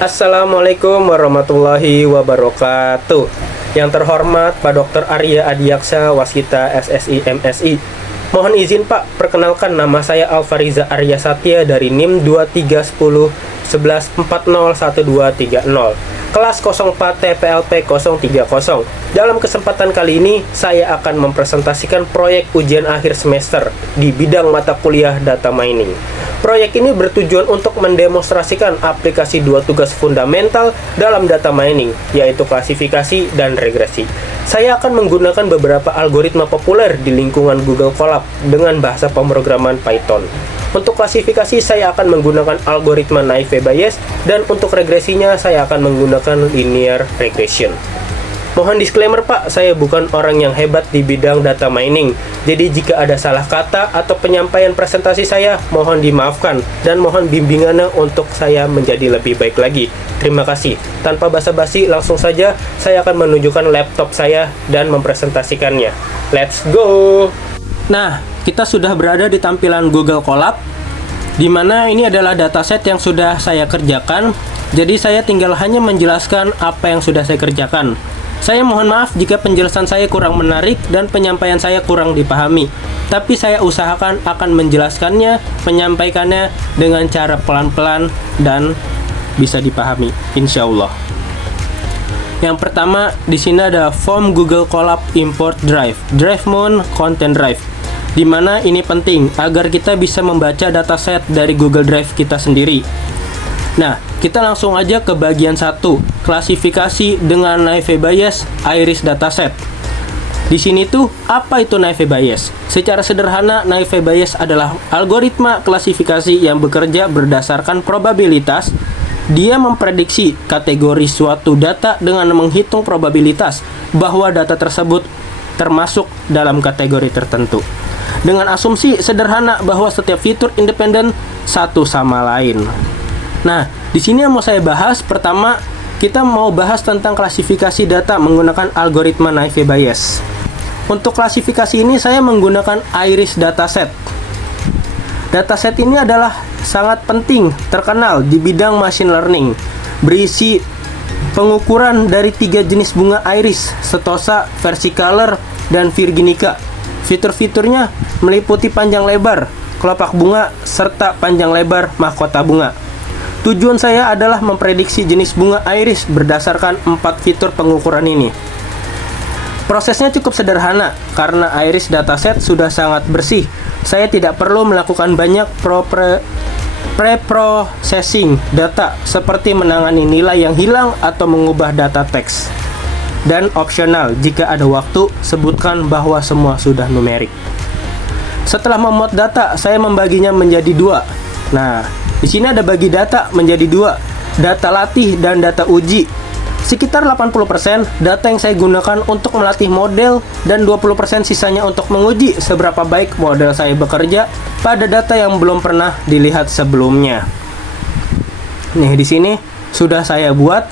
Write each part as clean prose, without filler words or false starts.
Assalamualaikum warahmatullahi wabarakatuh. Yang terhormat Pak Dr. Arya Adiaksa, Waskita SSI MSI. Mohon izin Pak, perkenalkan nama saya Alfariza Arya Satya dari NIM 231011401230. Kelas 04 TPLP 030. Dalam kesempatan kali ini, saya akan mempresentasikan proyek ujian akhir semester di bidang mata kuliah data mining. Proyek ini bertujuan untuk mendemonstrasikan aplikasi dua tugas fundamental dalam data mining, yaitu klasifikasi dan regresi. Saya akan menggunakan beberapa algoritma populer di lingkungan Google Colab dengan bahasa pemrograman Python. Untuk klasifikasi, saya akan menggunakan algoritma Naive Bayes, dan untuk regresinya, saya akan menggunakan linear regression. Mohon disclaimer Pak, saya bukan orang yang hebat di bidang data mining. Jadi jika ada salah kata atau penyampaian presentasi saya, mohon dimaafkan dan mohon bimbingannya untuk saya menjadi lebih baik lagi. Terima kasih. Tanpa basa-basi, langsung saja saya akan menunjukkan laptop saya dan mempresentasikannya. Let's go! Nah, kita sudah berada di tampilan Google Colab, di mana ini adalah dataset yang sudah saya kerjakan. Jadi saya tinggal hanya menjelaskan apa yang sudah saya kerjakan. Saya mohon maaf jika penjelasan saya kurang menarik dan penyampaian saya kurang dipahami. Tapi saya usahakan akan menjelaskannya, menyampaikannya dengan cara pelan-pelan dan bisa dipahami, insya Allah. Yang pertama, di sini ada form Google Colab import drive, drive mount content drive, di mana ini penting agar kita bisa membaca dataset dari Google Drive kita sendiri. Nah, kita langsung aja ke bagian 1, klasifikasi dengan Naive Bayes Iris dataset. Di sini tuh, apa itu Naive Bayes? Secara sederhana, Naive Bayes adalah algoritma klasifikasi yang bekerja berdasarkan probabilitas. Dia memprediksi kategori suatu data dengan menghitung probabilitas bahwa data tersebut termasuk dalam kategori tertentu, dengan asumsi sederhana bahwa setiap fitur independen satu sama lain. Nah, di sini yang mau saya bahas, pertama, kita mau bahas tentang klasifikasi data menggunakan algoritma Naive Bayes. Untuk klasifikasi ini saya menggunakan Iris dataset. Dataset ini adalah sangat penting, terkenal di bidang machine learning, berisi pengukuran dari 3 jenis bunga iris, setosa, versicolor, dan virginica. Fitur-fiturnya meliputi panjang lebar, kelopak bunga, serta panjang lebar mahkota bunga. Tujuan saya adalah memprediksi jenis bunga iris berdasarkan 4 fitur pengukuran ini. Prosesnya cukup sederhana, karena iris dataset sudah sangat bersih. Saya tidak perlu melakukan banyak pre-processing data, seperti menangani nilai yang hilang atau mengubah data teks. Dan opsional, jika ada waktu, sebutkan bahwa semua sudah numerik. Setelah memuat data, saya membaginya menjadi 2. Nah, di sini ada bagi data menjadi 2, data latih dan data uji. Sekitar 80% data yang saya gunakan untuk melatih model dan 20% sisanya untuk menguji seberapa baik model saya bekerja pada data yang belum pernah dilihat sebelumnya. Nih, di sini sudah saya buat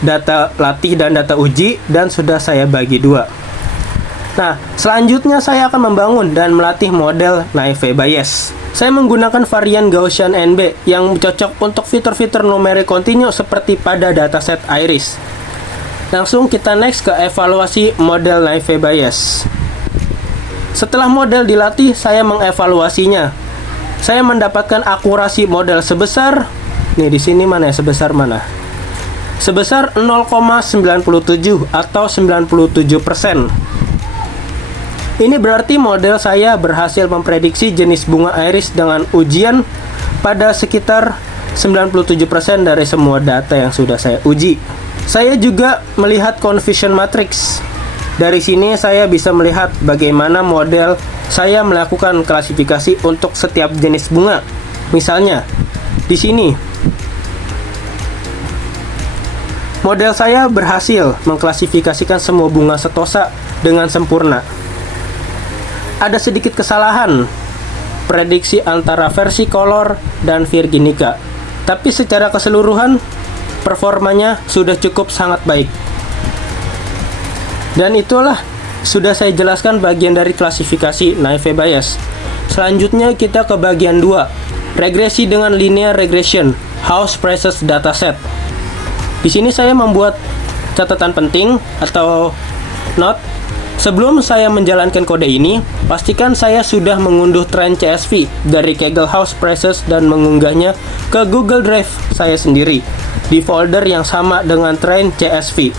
data latih dan data uji dan sudah saya bagi 2. Nah, selanjutnya saya akan membangun dan melatih model Naive Bayes. Saya menggunakan varian Gaussian NB yang cocok untuk fitur-fitur numerik kontinu seperti pada dataset Iris. Langsung kita next ke evaluasi model Naive Bayes. Setelah model dilatih, saya mengevaluasinya. Saya mendapatkan akurasi model sebesar, nih di sini mana ya, sebesar mana? Sebesar 0,97 atau 97%. Ini berarti model saya berhasil memprediksi jenis bunga iris dengan ujian pada sekitar 97% dari semua data yang sudah saya uji. Saya juga melihat confusion matrix. Dari sini saya bisa melihat bagaimana model saya melakukan klasifikasi untuk setiap jenis bunga. Misalnya, di sini model saya berhasil mengklasifikasikan semua bunga setosa dengan sempurna. Ada sedikit kesalahan prediksi antara versicolor dan virginica, tapi secara keseluruhan performanya sudah cukup sangat baik. Dan itulah sudah saya jelaskan bagian dari klasifikasi Naive Bayes. Selanjutnya kita ke bagian 2, regresi dengan linear regression, House Prices Dataset. Di sini saya membuat catatan penting atau note. Sebelum saya menjalankan kode ini, pastikan saya sudah mengunduh tren CSV dari Kaggle House Prices dan mengunggahnya ke Google Drive saya sendiri di folder yang sama dengan tren CSV.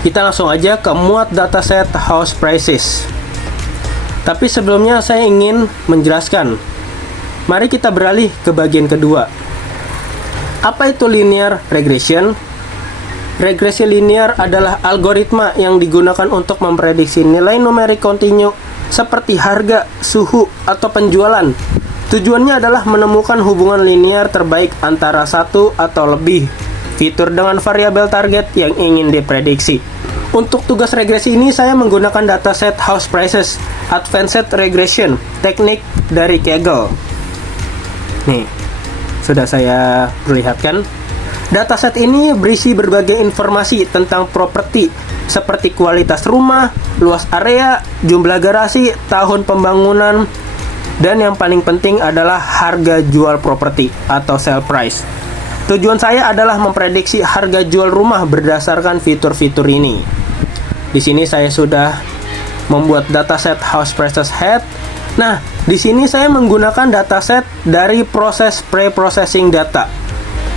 Kita langsung aja ke muat dataset House Prices. Tapi sebelumnya saya ingin menjelaskan. Mari kita beralih ke bagian kedua. Apa itu linear regression? Regresi linear adalah algoritma yang digunakan untuk memprediksi nilai numerik kontinu seperti harga, suhu, atau penjualan. Tujuannya adalah menemukan hubungan linear terbaik antara satu atau lebih fitur dengan variabel target yang ingin diprediksi. Untuk tugas regresi ini saya menggunakan dataset House Prices Advanced Regression teknik dari Kaggle. Nih, sudah saya perlihatkan. Dataset ini berisi berbagai informasi tentang properti seperti kualitas rumah, luas area, jumlah garasi, tahun pembangunan, dan yang paling penting adalah harga jual properti atau sale price. Tujuan saya adalah memprediksi harga jual rumah berdasarkan fitur-fitur ini. Di sini saya sudah membuat dataset House Prices Head. Nah, di sini saya menggunakan dataset dari proses pre-processing data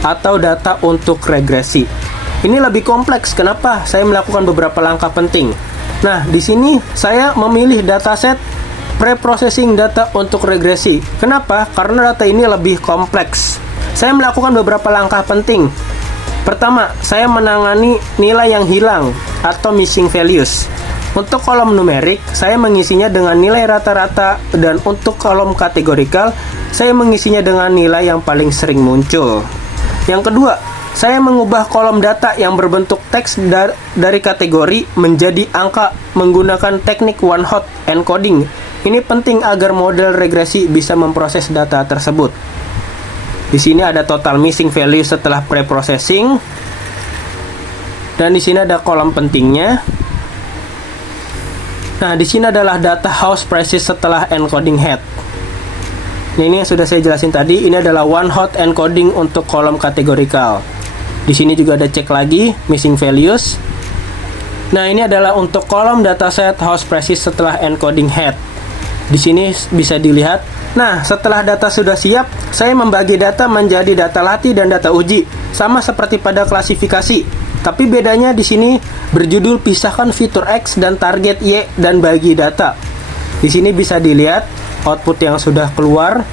atau data untuk regresi. Ini lebih kompleks. Kenapa? Saya melakukan beberapa langkah penting. Nah, di sini saya memilih dataset pre-processing data untuk regresi. Kenapa? Karena data ini lebih kompleks. Saya melakukan beberapa langkah penting. Pertama, saya menangani nilai yang hilang atau missing values. Untuk kolom numerik, saya mengisinya dengan nilai rata-rata, dan untuk kolom kategorikal, saya mengisinya dengan nilai yang paling sering muncul. Yang kedua, saya mengubah kolom data yang berbentuk teks dari kategori menjadi angka menggunakan teknik one-hot encoding. Ini penting agar model regresi bisa memproses data tersebut. Di sini ada total missing value setelah pre-processing, dan di sini ada kolom pentingnya. Nah, di sini adalah data house prices setelah encoding head. Ini yang sudah saya jelasin tadi. Ini adalah one hot encoding untuk kolom kategorikal. Di sini juga ada cek lagi missing values. Nah, ini adalah untuk kolom dataset house prices setelah encoding head. Di sini bisa dilihat. Nah, setelah data sudah siap, saya membagi data menjadi data latih dan data uji, sama seperti pada klasifikasi. Tapi bedanya di sini berjudul pisahkan fitur X dan target Y dan bagi data. Di sini bisa dilihat output yang sudah keluar.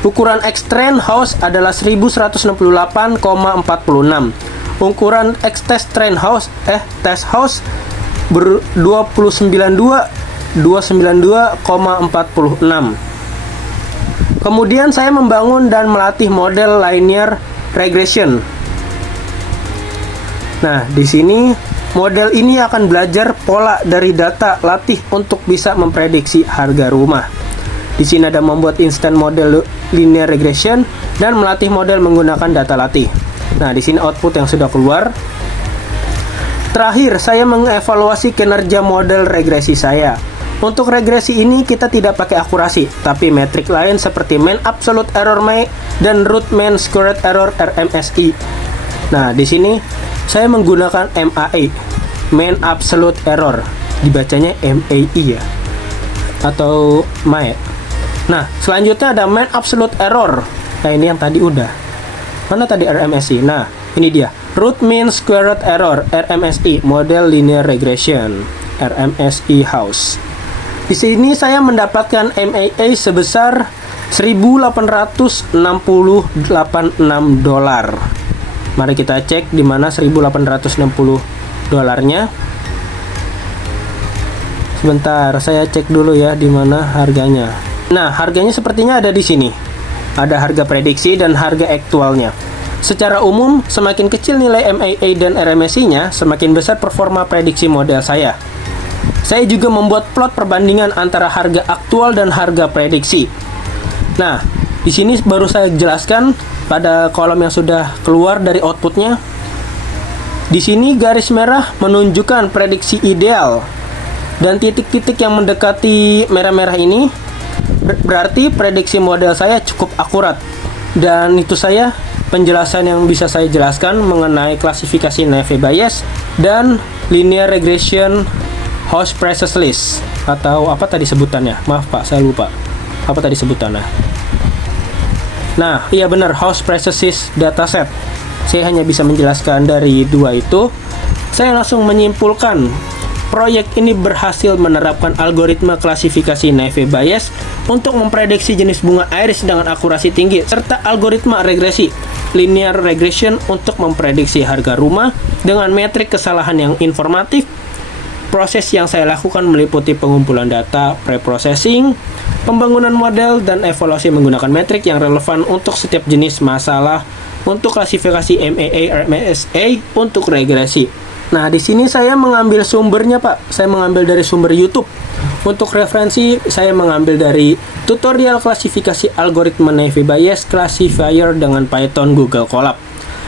Ukuran X-Trend House adalah 1168,46. Ukuran X-Test Trend House Test House 292,46. Kemudian saya membangun dan melatih model linear regression. Nah, di sini model ini akan belajar pola dari data latih untuk bisa memprediksi harga rumah. Di sini ada membuat instant model linear regression dan melatih model menggunakan data latih. Nah, di sini output yang sudah keluar. Terakhir, saya mengevaluasi kinerja model regresi saya. Untuk regresi ini kita tidak pakai akurasi, tapi metrik lain seperti mean absolute error MAE dan root mean squared error RMSI. Nah, di sini saya menggunakan MAE, mean absolute error, dibacanya MAE ya, atau MAE. Nah, selanjutnya ada mean absolute error. Nah, ini yang tadi udah. Mana tadi RMSI? Nah, ini dia, root mean squared error RMSI, model linear regression RMSI house. Di sini saya mendapatkan MAE sebesar $1.868.6. Mari kita cek di mana $1.860-nya. Sebentar, saya cek dulu ya di mana harganya. Nah, harganya sepertinya ada di sini. Ada harga prediksi dan harga aktualnya. Secara umum, semakin kecil nilai MAE dan RMSI-nya, semakin besar performa prediksi model saya. Saya juga membuat plot perbandingan antara harga aktual dan harga prediksi. Nah, di sini baru saya jelaskan pada kolom yang sudah keluar dari outputnya. Di sini garis merah menunjukkan prediksi ideal, dan titik-titik yang mendekati merah-merah ini berarti prediksi model saya cukup akurat. Dan itu saya penjelasan yang bisa saya jelaskan mengenai klasifikasi Naive Bayes dan Linear Regression House Prices List, atau apa tadi sebutannya? Maaf Pak, saya lupa. Apa tadi sebutannya? Nah, iya benar, House Prices List Dataset. Saya hanya bisa menjelaskan dari dua itu. Saya langsung menyimpulkan proyek ini berhasil menerapkan algoritma klasifikasi Naive Bayes untuk memprediksi jenis bunga iris dengan akurasi tinggi, serta algoritma regresi linear regression untuk memprediksi harga rumah dengan metrik kesalahan yang informatif. Proses yang saya lakukan meliputi pengumpulan data, pre-processing, pembangunan model, dan evaluasi menggunakan metrik yang relevan untuk setiap jenis masalah untuk klasifikasi MAA, RMSA untuk regresi. Nah, di sini saya mengambil sumbernya, Pak. Saya mengambil dari sumber YouTube. Untuk referensi, saya mengambil dari tutorial klasifikasi algoritma Naive Bayes classifier dengan Python Google Colab.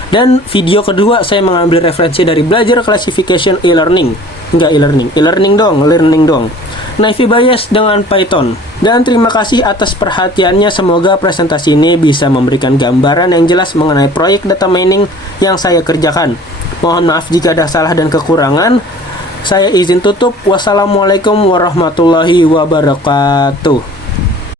Dan video kedua, saya mengambil referensi dari belajar classification e-learning. Enggak e-learning, learning dong. Naive Bayes dengan Python. Dan terima kasih atas perhatiannya. Semoga presentasi ini bisa memberikan gambaran yang jelas mengenai proyek data mining yang saya kerjakan. Mohon maaf jika ada salah dan kekurangan. Saya izin tutup. Wassalamualaikum warahmatullahi wabarakatuh.